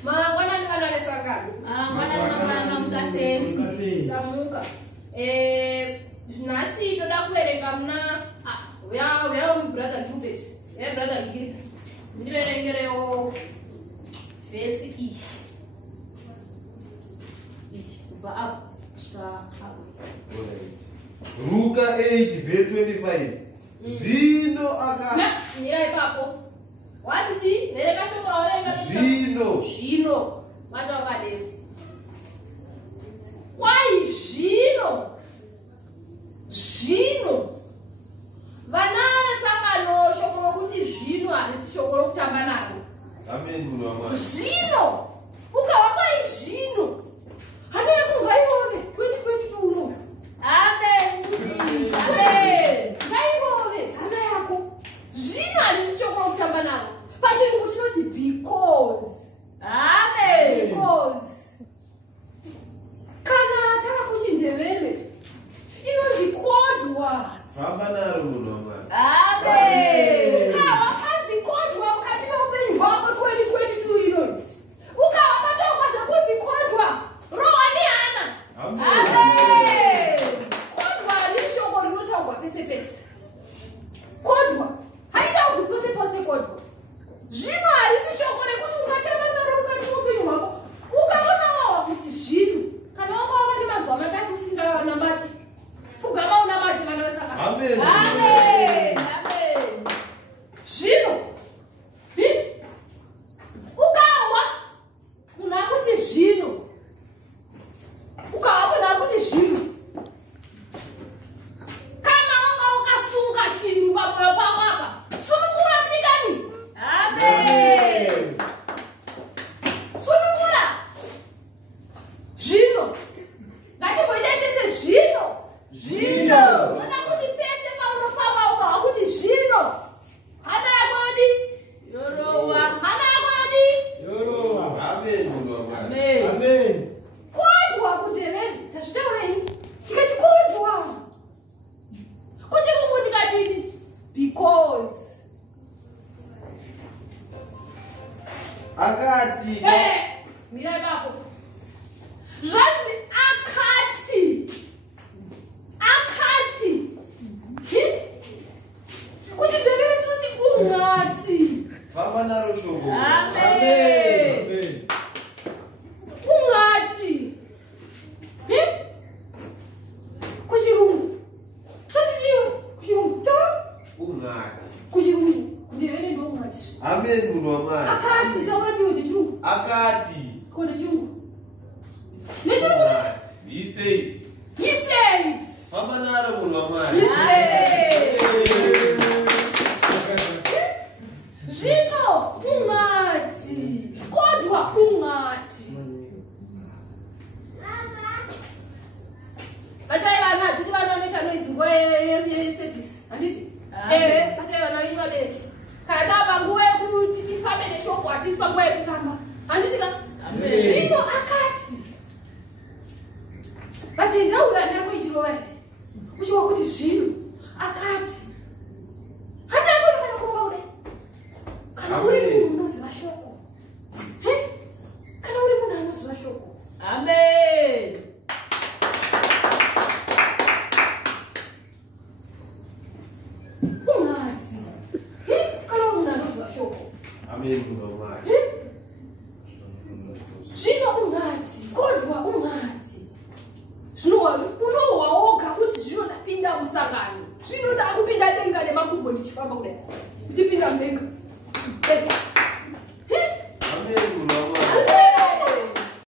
Mangwana ni kana lesangano. Mwana mukaseni. Samuka. Nasi toda kuerenga muna ya brother Dubet. Brother Gita. Ndiverengerewo verse ishi. Kubva apo. Luka 8 verse 25. Zino aka. Mira ipapo. Wati chi? Nereka shoko wawenga. Zvino. Mata wakadero. Kwai zvino. Vanana sangano shoko rokuti zvino harisi shoko rokutamba naro. Amen munhu wamwari. Zvino. Ukavapa zvino. Hana yakunga ione 2022 uno. Amen. Ngairove hana yako. Zvino harisi shoko rokutamba naro. Pachirungu chinoti because. Amen. Because. Kana tara kuchindevere. Inonzi kodwa. Famba naro munhu wamwari. Amen. Kawa kanzi kodwa mukati meupenyu hwako 2022 inoyi. Ukavabata ukazva kunzi kodwa. Rohwa nehana. Amen. Kodwa ndiri shoko rinotaurwa pese pese. Kodwa. Haitaurwi pose pose kodwa. Zvino harisi shoko rekuti ungatamba naro mukati meupenyu hwako. Ukaonawo kuti zvino. Kana wakawa vari mazuva matatu usinganambati. Pfugama unabati vana vesaka. Amen. Amen. Zvino. Ukawa munhu akuti zvino. Ukawa munhu akuti zvino. Kana wanga ukasunga chinhu pamwoyo pako apa. Sunungura munikani. Amen. Sunungura. Zvino. Ngatimboitaitese zvino. Ona kuti pese paunofamba ukawa kuti zvino. Hana yakodi. Yorowa. Hana yakodi. Yorowa. Amen munhu wamwari. Amen. Kodwa kuteveri. Ndazvitaurei. Ndikati kodwa. Kuti mungu ndikati because. Akati. Mira ipapo. Zvanzi akati. Kuchindevere tinoti ungati. Famba naro shoko. Amen. Ungati. Kuchirungu. Kuchirungu. Ungati. Kuchirungu. Kundevere ndo ungati. Amen munhu wamwari. Akati. Taura tiwe ndechirungu. Akati. Ko ndechirungu. Ndechirungu. He said. He said. Famba naro munhu wamwari. He said. Zvino ungati. Kodwa ungati. Batai vana tiri vanoita noise nguva yeservice. Handiti? Batai vana venyu vabereki. Kana panguva yekuti tifambe neshoko hatisi panguva yekutamba. Handiti ka? Zvino akati. Batai ndaura ndako ichirova here. Uchiwa kuti zvino akati. Hana yako inofana kurova kudai. Kana uri munhu unoziva shoko. Kana uri munhu anoziva shoko. Amen. Ungati. Kana munhu anoziva shoko. Amen munhu wamwari. Zvino ungati. Kodwa ungati. Zvino unohwa woga kuti zvino ndapinda musangano. Zvino ndakupinda denga nemakumbo ndichifamba kudai. Ndichipinda mudenga.